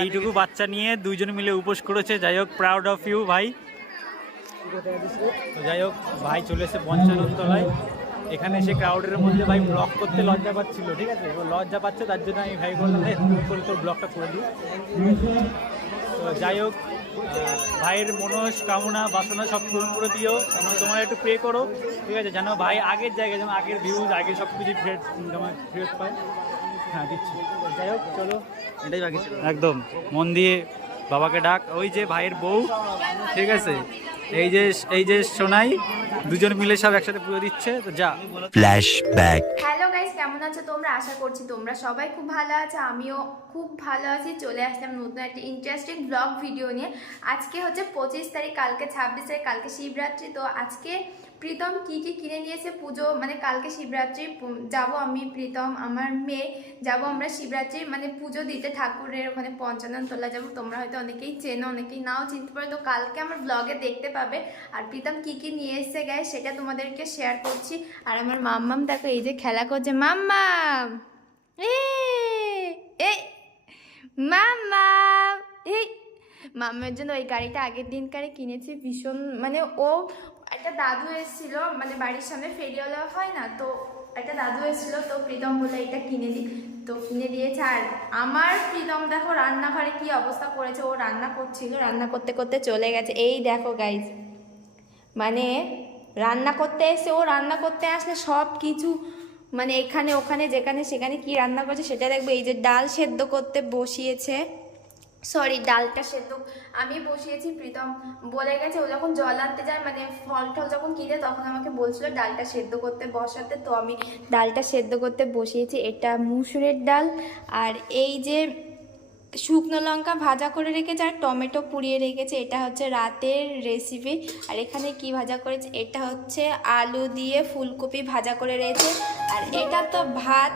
এইটুকু বাচ্চা নিয়ে দুইজন মিলে উপোস করেছে যাই হোক প্রাউড অফ ইউ ভাই। তো যাই হোক ভাই চলে এসে পঞ্চানন তলায় এখানে এসে ক্রাউডের মধ্যে ভাই ব্লগ করতে লজ্জা পাচ্ছিল ঠিক আছে? এবার লজ্জা পাচ্ছে তার জন্য আমি ভাই বললাম করে তোর ব্লগটা করে দিই। তো যাই হোক ভাইয়ের ভাইয়ের মনস্কামনা বাসনা সব পূরণ করে দিও। এবং তোমরা একটু প্রে করো ঠিক আছে? যেন ভাই আগের জায়গায় যেমন আগের ভিউজ আগে সব কিছু ফেরত যেমন ফেরত পায়। হ্যাঁ দিচ্ছি। যাই হোক চলো। এটাই বাকি ছিল। একদম মন দিয়ে বাবাকে ডাক। ওই যে ভাইয়ের বউ ঠিক আছে? এই যে এই যে সোনাই দুজন মিলে সব একসাথে পুজো দিচ্ছে তো যা। Flashback. হ্যালো গাইস কেমন আছো তোমরা? আশা করছি তোমরা সবাই খুব ভালো আছো। আমিও খুব ভালো আছি। চলে আসলাম নতুন একটা ইন্টারেস্টিং ব্লগ ভিডিও নিয়ে। আজকে হচ্ছে পঁচিশ তারিখ কালকে ছাব্বিশ তারিখ কালকে শিবরাত্রি। তো আজকে প্রীতম কি কি কিনে নিয়েছে? পুজো মানে কালকে শিবরাত্রি যাব আমি প্রীতম, আমার মেয়ে, যাব আমরা শিবরাত্রি মানে পুজো দিতে ঠাকুরের ওখানে পঞ্চানন তোলা যাব। তোমরা হয়তো অনেকেই চেনো, অনেকেই নাও চিনতে পারো। তো কালকে আমার ব্লগে দেখতে পাবে। আর প্রীতম কি কি নিয়ে এসছে গায়ে সেটা তোমাদেরকে শেয়ার করছি। আর আমার মাম্মাম, দেখো, এই যে খেলা করছে। মাম্মাম! এ মাম্মাম! এই! মাম্মার জন্য ওই গাড়িটা আগের দিনকারে কিনেছি ভীষণ মানে ও একটা দাদু এসেছিল মানে বাড়ির সামনে ফেরিওয়ালা হয় না, তো একটা দাদু এসেছিল, তো প্রীতম বলে এটা কিনে দিই তো কিনে দিয়েছে। আর আমার প্রীতম দেখো রান্নাঘরে কি অবস্থা করেছে, ও রান্না করছিল, রান্না করতে করতে চলে গেছে। এই দেখো গাইজ মানে রান্না করতে এসে ও রান্না করতে আসলে সব কিছু মানে এখানে ওখানে যেখানে সেখানে কি রান্না করছে সেটা দেখবে, এই যে ডাল সেদ্ধ করতে বসিয়েছে। সরি ডালটা সেদ্ধ। আমি বসিয়েছি প্রীতম। বলে গেছে, ও যখন জল আনতে যায় মানে ফল টল যখন কিনে, তখন আমাকে বলছিল, ডালটা সেদ্ধ করতে বসাতে। তো আমি ডালটা সেদ্ধ করতে বসিয়েছি। এটা মুসুরের ডাল। আর এই যে শুকনো লঙ্কা ভাজা করে রেখেছে আর টমেটো পুড়িয়ে রেখেছে, এটা হচ্ছে রাতের রেসিপি আর এখানে কি ভাজা করেছে? এটা হচ্ছে আলু দিয়ে ফুলকপি ভাজা করে রয়েছে আর এটা তো ভাত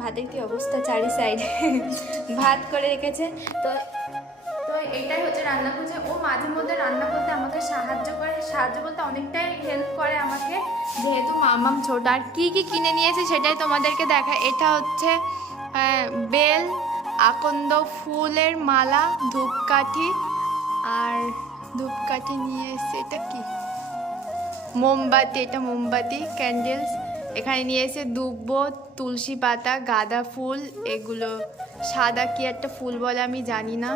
ভাতের কি অবস্থা চারি সাইডে ভাত করে রেখেছে। তো তো এটাই হচ্ছে রান্না করছে। ও মাঝে মধ্যে রান্না করতে আমাকে সাহায্য করে। সাহায্য বলতে অনেকটাই হেল্প করে আমাকে। যেহেতু মামাম ছোট, আর কী কী কিনে নিয়েছে সেটাই তোমাদেরকে দেখা এটা হচ্ছে বেল, আকন্দ ফুলের মালা, ধূপকাঠি, আর ধূপকাঠি নিয়ে এসছে এটা কি? মোমবাতি, এটা মোমবাতি ক্যান্ডেলস এখানে নিয়ে এসে দুব্ব, তুলসী পাতা, গাঁদা ফুল, এগুলো সাদা কি একটা ফুল বলে আমি জানি না।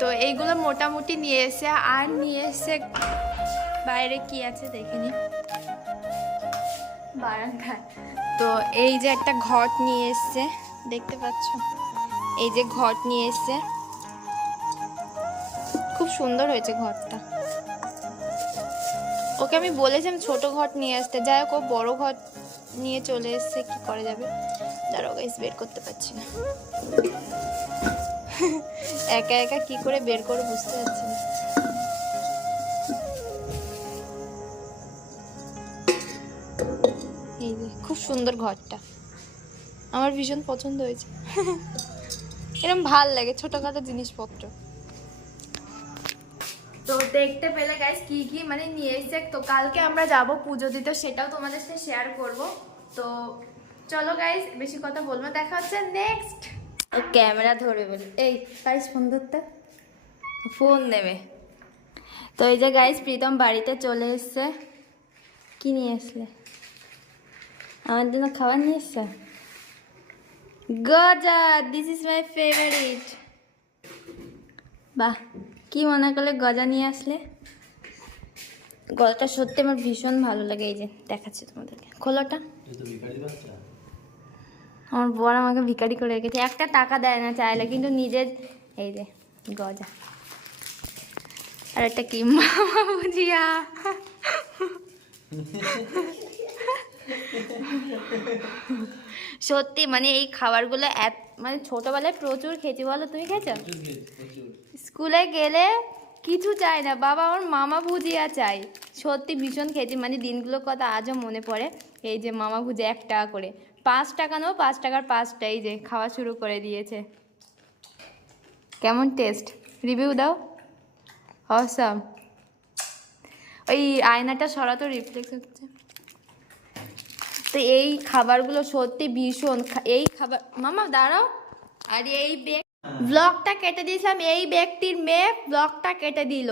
তো এইগুলো মোটামুটি নিয়ে এসে, আর নিয়ে এসে বাইরে কি আছে দেখিনি বারান্দায় তো এই যে একটা ঘট নিয়ে এসছে, দেখতে পাচ্ছ? এই যে ঘট নিয়ে এসছে। খুব সুন্দর হয়েছে ঘরটা ওকে আমি বলেছিলাম ছোট ঘট নিয়ে আসতে। যাই হোক, ও বড় ঘট নিয়ে চলে এসছে, কি করে যাবে? দাঁড়াও গাইস বের করতে পারছি না। একা একা কি করে বের করে বুঝতে পারছি না। খুব সুন্দর ঘরটা। আমার ভীষণ পছন্দ হয়েছে। এরকম ভালো লাগে, ছোটখাটো জিনিসপত্র। তো দেখতে পেলে গাইস কি কি মানে নিয়ে এসেছে। তো কালকে আমরা যাব পুজো দিতে, সেটাও তোমাদের সাথে শেয়ার করব। তো চলো গাইস বেশি কথা বলব দেখা হচ্ছে নেক্সট ক্যামেরা ধরবে বলে। এই পাইস ফোন ধরতে। ফোন নেবে। তো এই যে গাইস প্রীতম বাড়িতে চলে এসছে। কি নিয়ে আসলে? আমার জন্য খাবার নিয়ে এসছে? গজা দিস ইজ মাই ফেভারিট বাহ। কি মনে করলে গজা নিয়ে আসলে? গজাটা সত্যি আমার ভীষণ ভালো লাগে, এই যে দেখাচ্ছি তোমাদেরকে। খোলাটা। আমার বর আমাকে ভিখারি করে রেখেছে। একটা টাকা দেয় না চাইলে, কিন্তু নিজের, এই যে গজা। আর একটা কি মামা বুঝিয়া সত্যি মানে এই খাবারগুলো এত মানে ছোটবেলায় প্রচুর খেয়েছি বলো তুমি খেয়েছো? স্কুলে গেলে কিছু চাই না বাবা আমার মামা ভুজিয়া চাই। সত্যি ভীষণ খেয়েছি মানে দিনগুলোর কথা আজও মনে পড়ে এই যে মামা ভুজিয়া এক টাকা করে। পাঁচ টাকা নেব পাঁচ টাকার পাঁচটা এই যে খাওয়া শুরু করে দিয়েছে। কেমন টেস্ট? রিভিউ দাও। অসাম। ওই আয়নাটা সরাতো রিফ্লেক্স হচ্ছে। তো এই খাবারগুলো সত্যি ভীষণ এই খাবার, মামা দাঁড়াও। আর এই ব্লগটা কেটে দিয়েছিলাম, এই ব্যক্তির মেয়ে ব্লগটা কেটে দিল।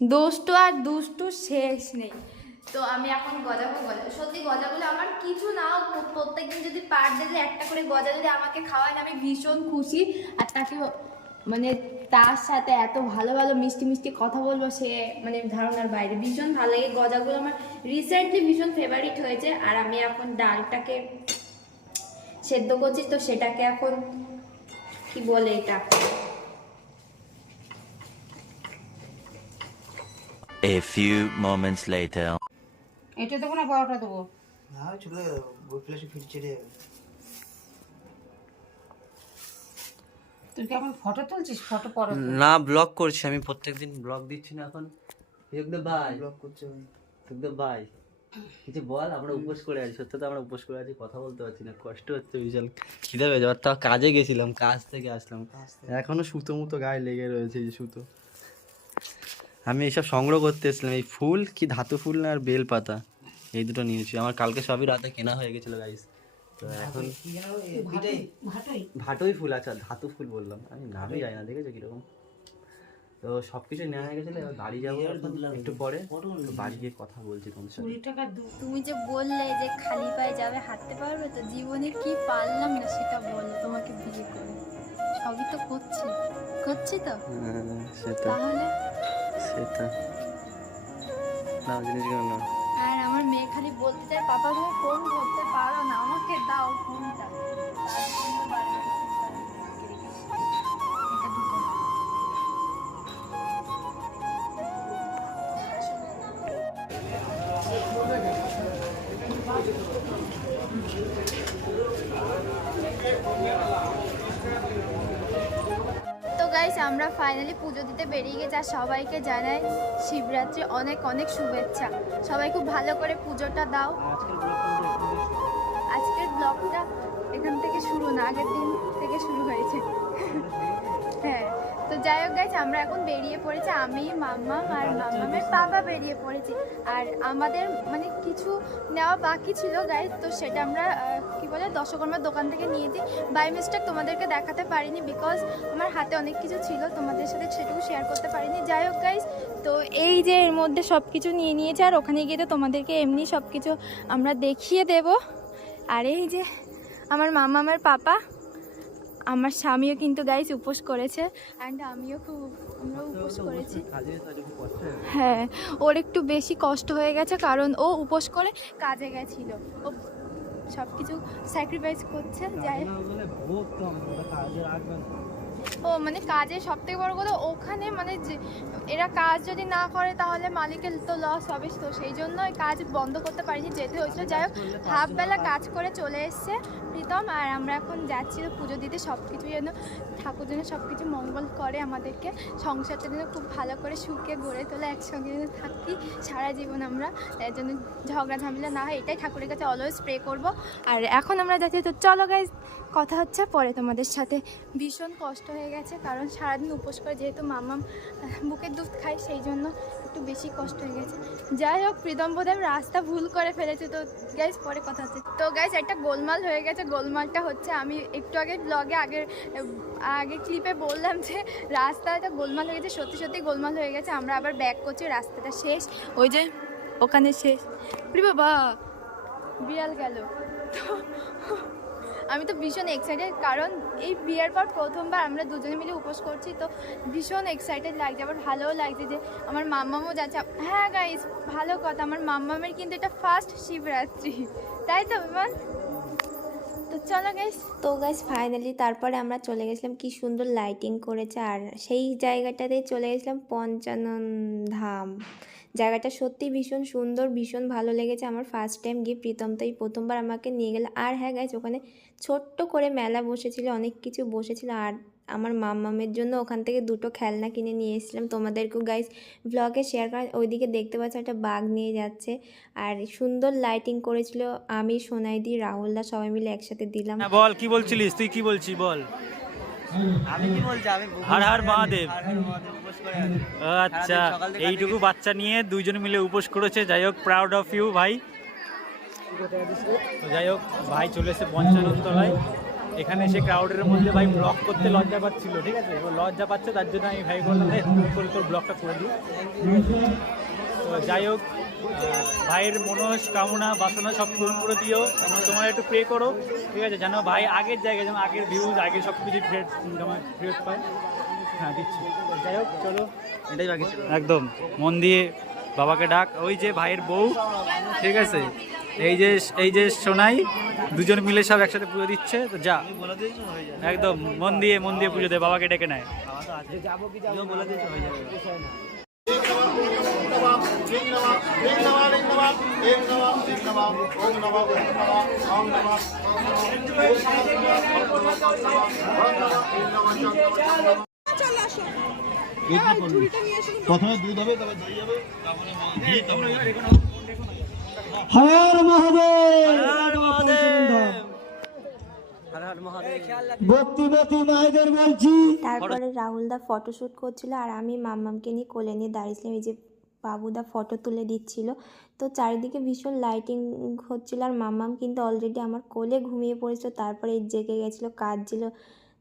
দুষ্টু আর দুষ্টু শেষ নেই। তো আমি এখন গজাবো, গজা, সত্যি গজাগুলো আমার কিছু নাও প্রত্যেকদিন যদি পার দিলে একটা করে গজা যদি আমাকে খাওয়ায়, আমি ভীষণ খুশি। আর তাকে মানে তার সাথে এত ভালো ভালো মিষ্টি মিষ্টি কথা বলব সে মানে ধারণার বাইরে। ভীষণ ভালো লাগে গজাগুলো আমার রিসেন্টলি ভীষণ ফেভারিট হয়েছে। আর আমি এখন ডালটাকে সেদ্ধ করছি তো সেটাকে এখন কি বলে এটা? A few moments later. এটা দেবো না বড়টা দেবো। না চলে যাবে বই তুই কি এখন ফটো তুলছিস? ফটো পরে না ব্লগ করছি। আমি প্রত্যেকদিন ব্লগ দিচ্ছি না এখন। একদম ভাই ব্লক করছে একদম ভাই কিছু বল আমরা উপোস করে আছি। সত্যি তো আমরা উপোস করে আছি কথা বলতে পারছি না। কষ্ট হচ্ছে বিশাল। খিদে পেয়ে যাওয়ার তাও কাজে গেছিলাম কাজ থেকে আসলাম। এখনও সুতো মুতো গায়ে লেগে রয়েছে যে সুতো। আমি এইসব সংগ্রহ করতে এসেছিলাম। এই ফুল কি ধাতু ফুল না আর বেল পাতা? এই দুটো নিয়েছি। আমার কালকে সবই রাতে কেনা হয়ে গেছিল গাইস তো এখন ভাটোই ফুল আচ্ছা ধাতু ফুল বললাম। আমি নামই যাই না দেখেছ কীরকম? তো সব কিছু নেওয়া হয়ে গেছিল এবার বাড়ি যাব একটু পরে। বাড়ি গিয়ে কথা বলছি তোমার সাথে। টাকা তুমি যে বললে যে খালি পায়ে যাবে হাঁটতে পারবে তো জীবনে কি পারলাম না সেটা বলো তোমাকে বিয়ে করে। সবই তো করছি। করছি তো? হ্যাঁ, সেটা। তাহলে? সেটা। না জিনিসগুলো না। পাপা তুমি ফোন করতে পারো না। আমাকে দাও ফোনটা তার জন্য গাইস আমরা ফাইনালি পুজো দিতে বেরিয়ে গেছি আর সবাইকে জানাই শিবরাত্রি অনেক অনেক শুভেচ্ছা। সবাই খুব ভালো করে পুজোটা দাও। আজকের ব্লগটা এখান থেকে শুরু না, আগের দিন থেকে শুরু হয়েছে। হ্যাঁ। যাই হোক গাইছে আমরা এখন বেরিয়ে পড়েছি। আমি, মাম্মাম আর মাম্মামের বাবা বেরিয়ে পড়েছি। আর আমাদের মানে কিছু নেওয়া বাকি ছিল গাইজ তো সেটা আমরা কি বলে, দশকর্মার দোকান থেকে নিয়েছি। বাই মিস্টেক তোমাদেরকে দেখাতে পারিনি বিকজ আমার হাতে অনেক কিছু ছিল। তোমাদের সাথে সেটুকু শেয়ার করতে পারিনি। যাই হোক গাইজ তো এই যে এর মধ্যে সব কিছু নিয়ে নিয়েছে আর ওখানে গিয়ে তো তোমাদেরকে এমনি সব কিছু আমরা দেখিয়ে দেব। আর এই যে আমার মামা আমার পাপা আমার স্বামীও কিন্তু গাইজ উপোস করেছে অ্যান্ড আমিও খুব, আমরাও উপোস করেছি। হ্যাঁ ওর একটু বেশি কষ্ট হয়ে গেছে কারণ ও উপোস করে কাজে গেছিল। ও সব কিছু স্যাক্রিফাইস করছে, যাই ও মানে কাজে সব থেকে বড় কথা, ওখানে মানে এরা কাজ যদি না করে তাহলে মালিকের তো লস হবে, তো সেই জন্য কাজ বন্ধ করতে পারিনি, যেতে হয়েছিল। যাই হোক হাফ বেলা কাজ করে চলে এসছে। প্রীতম, আর আমরা এখন যাচ্ছি তো পুজো দিতে। সব কিছু যেন ঠাকুর যেন সব কিছু মঙ্গল করে আমাদেরকে। সংসারটা যেন খুব ভালো করে সুখে গড়ে তোলে, একসঙ্গে যেন থাকি। সারা জীবন আমরা জন্য ঝগড়া ঝামেলা না হয়, এটাই ঠাকুরের কাছে অলওয়েজ প্রে করব। আর এখন আমরা যাচ্ছি তো চলো গাই কথা হচ্ছে পরে তোমাদের সাথে। ভীষণ কষ্ট হয়ে গেছে, কারণ সারাদিন উপোস করে যেহেতু মামাম বুকের দুধ খায়, সেই জন্য একটু বেশি কষ্ট হয়ে গেছে। যাই হোক, প্রীতম বোধ রাস্তা ভুল করে ফেলেছে। তো গাইজ পরে কথা হচ্ছে। তো গাইজ একটা গোলমাল হয়ে গেছে। গোলমালটা হচ্ছে আমি একটু আগে ব্লগে আগের, আগে ক্লিপে বললাম যে রাস্তাটা গোলমাল হয়ে গেছে। সত্যি সত্যি গোলমাল হয়ে গেছে। আমরা আবার ব্যাক করছি। রাস্তাটা শেষ। ওই যে, ওখানে শেষ। বাবা, বিড়াল গেল। তো আমি তো ভীষণ এক্সাইটেড কারণ এই বিয়ের পর প্রথমবার আমরা দুজনে মিলে উপোস করছি, তো ভীষণ এক্সাইটেড লাগছে। আবার ভালোও লাগছে যে আমার মাম্মামও যাচ্ছে। হ্যাঁ গাইস ভালো কথা, আমার মাম্মামের কিন্তু এটা ফার্স্ট শিবরাত্রি। তাই তো বিমান তো চলো গাইস তো গাইস ফাইনালি তারপরে আমরা চলে গেছিলাম, কি সুন্দর লাইটিং করেছে। আর সেই জায়গাটাতেই চলে গেছিলাম পঞ্চানন ধাম। জায়গাটা সত্যি ভীষণ সুন্দর ভীষণ ভালো লেগেছে। আমার ফার্স্ট টাইম গিয়ে প্রীতম তো এই প্রথমবার আমাকে নিয়ে গেল। আর হ্যাঁ গাইস ওখানে ছোট্ট করে মেলা বসেছিল অনেক কিছু বসেছিল। আর আমার মাম্মামের জন্য ওখান থেকে দুটো খেলনা কিনে নিয়ে এসেছিলাম। তোমাদেরকেও গাইস ব্লগে শেয়ার করা ওইদিকে দেখতে পাচ্ছ একটা বাঘ নিয়ে যাচ্ছে। আর সুন্দর লাইটিং করেছিল। আমি সোনাইদি রাহুলদা সবাই মিলে একসাথে দিলাম। হ্যাঁ বল কি বলছিলিস? তুই কি বলছিস? বল। আমি কি বলছি? আমি হর হর মহাদেব। হর হর মহাদেব। আচ্ছা এইটুকু বাচ্চা নিয়ে দুইজন মিলে উপোস করেছে। যাই হোক প্রাউড অফ ইউ ভাই। তো যাই হোক ভাই চলে এসে পঞ্চানন তলায় এখানে এসে ক্রাউডের মধ্যে ভাই ব্লগ করতে লজ্জা পাচ্ছিল ঠিক আছে? এবার লজ্জা পাচ্ছে তার জন্য আমি ভাই বললাম "এই, তুই করে তোর ব্লগটা করে দিই। তো যাই হোক ভাইয়ের ভাইয়ের মনস্কামনা বাসনা সব পূরণ করে দিও। এবং তোমার একটু প্রে করো ঠিক আছে? যেন ভাই আগের জায়গায় যেন আগের ভিউজ আগের সব কিছু ফেরত যেমন ফেরত পায়। হ্যাঁ দিচ্ছি। যাই হোক চলো। এটাই বাকি ছিল। একদম। মন দিয়ে বাবাকে ডাক। ওই যে ভাইয়ের বউ ঠিক আছে? এই যে এই যে সোনাই দুজন মিলে সব একসাথে পুজো দিচ্ছে তো যা। হয়ে একদম মন দিয়ে মন দিয়ে পুজো দে বাবাকে ডেকে নেয়। খাওয়া তো আছে যাব কি যাব বলে দিয়েছ প্রথমে দুধ হবে তারপর দই হবে। ঘি মহাদেব! তারপরে রাহুলদা ফটোশ্যুট করছিল আর আমি মাম্মামকে নিয়ে কোলে নিয়ে দাঁড়িয়েছিলাম। এই যে বাবুদা ফটো তুলে দিচ্ছিল। তো চারিদিকে ভীষণ লাইটিং হচ্ছিল আর মাম্মাম কিন্তু অলরেডি আমার কোলে ঘুমিয়ে পড়েছিল। তারপরে জেগে গেছিল কাঁদছিল।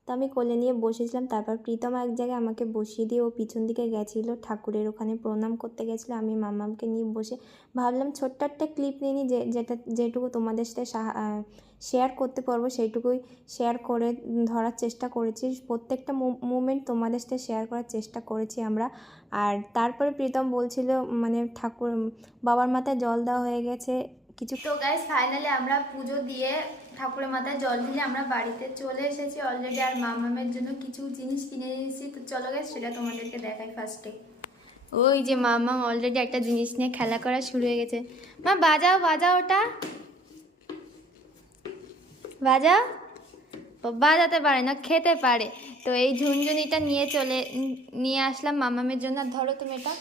তো আমি কোলে নিয়ে বসেছিলাম। তারপর প্রীতম এক জায়গায় আমাকে বসিয়ে দিয়ে ও পিছন দিকে গেছিল। ঠাকুরের ওখানে প্রণাম করতে গেছিল। আমি মাম্মামকে নিয়ে বসে ভাবলাম, ছোট্ট একটা ক্লিপ নিয়ে নিই যেটা, যেটুকু তোমাদের সাথে শেয়ার করতে পারব, সেইটুকুই শেয়ার করে ধরার চেষ্টা করেছি। প্রত্যেকটা মুমেন্ট তোমাদের সাথে শেয়ার করার চেষ্টা করেছি আমরা। আর তারপরে প্রীতম বলছিল মানে ঠাকুর, বাবার মাথায় জল দেওয়া হয়ে গেছে, কিছু তো গাইজ ফাইনালি আমরা পুজো দিয়ে ঠাকুরের মাথায় জল ঢেলে আমরা বাড়িতে চলে এসেছি অলরেডি আর মামামের জন্য কিছু জিনিস কিনে নিয়েছি তো চলো গেছে সেটা তোমাদেরকে দেখাই ফার্স্টে ওই যে মামা অলরেডি একটা জিনিস নিয়ে খেলা করা শুরু হয়ে গেছে। মা, বাজাও বাজাও ওটা। বাজাও। বাজাতে পারে না, খেতে পারে। তো এই ঝুনঝুনিটা নিয়ে চলে, নিয়ে আসলাম মামামের জন্য। ধরো তুমি এটা।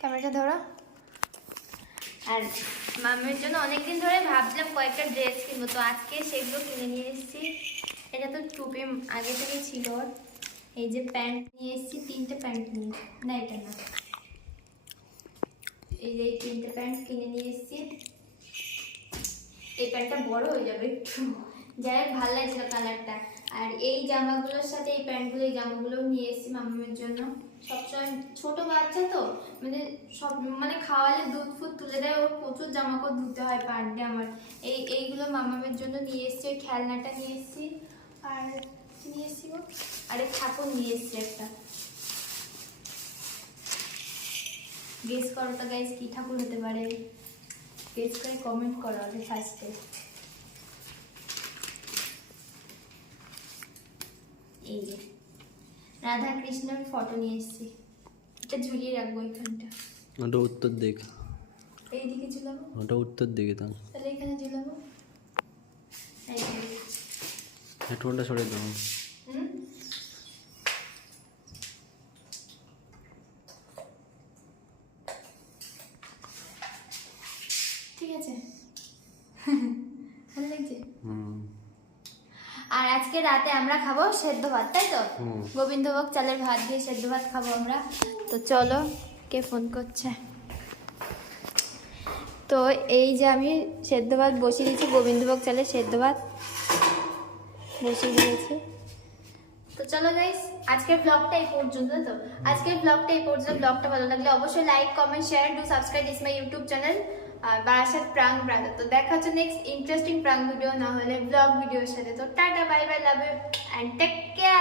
ক্যামেরাটা ধরো। আর মামের জন্য অনেকদিন ধরে ভাবছিলাম কয়েকটা ড্রেস কিনবো, তো আজকে সেগুলো কিনে নিয়ে এসেছি। এটা তো টুপি আগে থেকেই ছিল। এই যে প্যান্ট নিয়ে এসেছি, তিনটে প্যান্ট নিয়ে। না, এটা না। এই যে তিনটে প্যান্ট কিনে নিয়ে এসেছি। এই প্যান্টটা বড় হয়ে যাবে একটু। যাই হোক, ভালো লাগছিল কালারটা আর এই জামাগুলোর সাথে এই প্যান্টগুলো, এই জামাগুলোও নিয়ে এসেছি মামামের জন্য। সবসময় ছোট বাচ্চা তো মানে সব মানে খাওয়ালে দুধ ফুধ তুলে দেয়, ওর প্রচুর জামা কাপড় ধুতে হয় পার ডে আমার। এই, এইগুলো মামামের জন্য নিয়ে এসেছি, ওই খেলনাটা নিয়ে এসেছি, আর নিয়ে এসেছি? আর ঠাকুর নিয়ে এসেছি একটা। গেস করো তো গাইজ কি ঠাকুর হতে পারে? গেস করে কমেন্ট করো আগে ফার্স্টে এই যে। রাধা কৃষ্ণের ফটো নিয়ে এসেছি। এটা ঝুলিয়ে রাখব এখানটা। ওটা উত্তর দিক। এইদিকে ঝুলাবো? ওটা উত্তর দিকে দাও। তাহলে এখানে ঝুলাবো। এই যে। হেডফোনটা সরে দাও হুম ঠিক আছে ভালো লাগছে হুম আর আজকে রাতে আমরা খাব সেদ্ধ ভাত তাই তো। গোবিন্দভোগ চালের ভাত দিয়ে সেদ্ধ ভাত খাব আমরা। তো চলো কে ফোন করছে? তো এই যে আমি সেদ্ধ ভাত বসিয়ে দিয়েছি গোবিন্দভোগ চালের সেদ্ধ ভাত বসিয়ে দিয়েছি। তো চলো গাইস আজকের ব্লগটা এই পর্যন্ত তো? আজকের ব্লগটা এই পর্যন্ত ব্লগটা ভালো লাগলে অবশ্যই like comment share do subscribe is my YouTube channel Barasat প্রাং brother তো দেখা হচ্ছে নেক্সট ইন্টারেস্টিং প্রাং ভিডিও না হলে ব্লগ ভিডিওর সাথে। তো tata bye bye love you and take care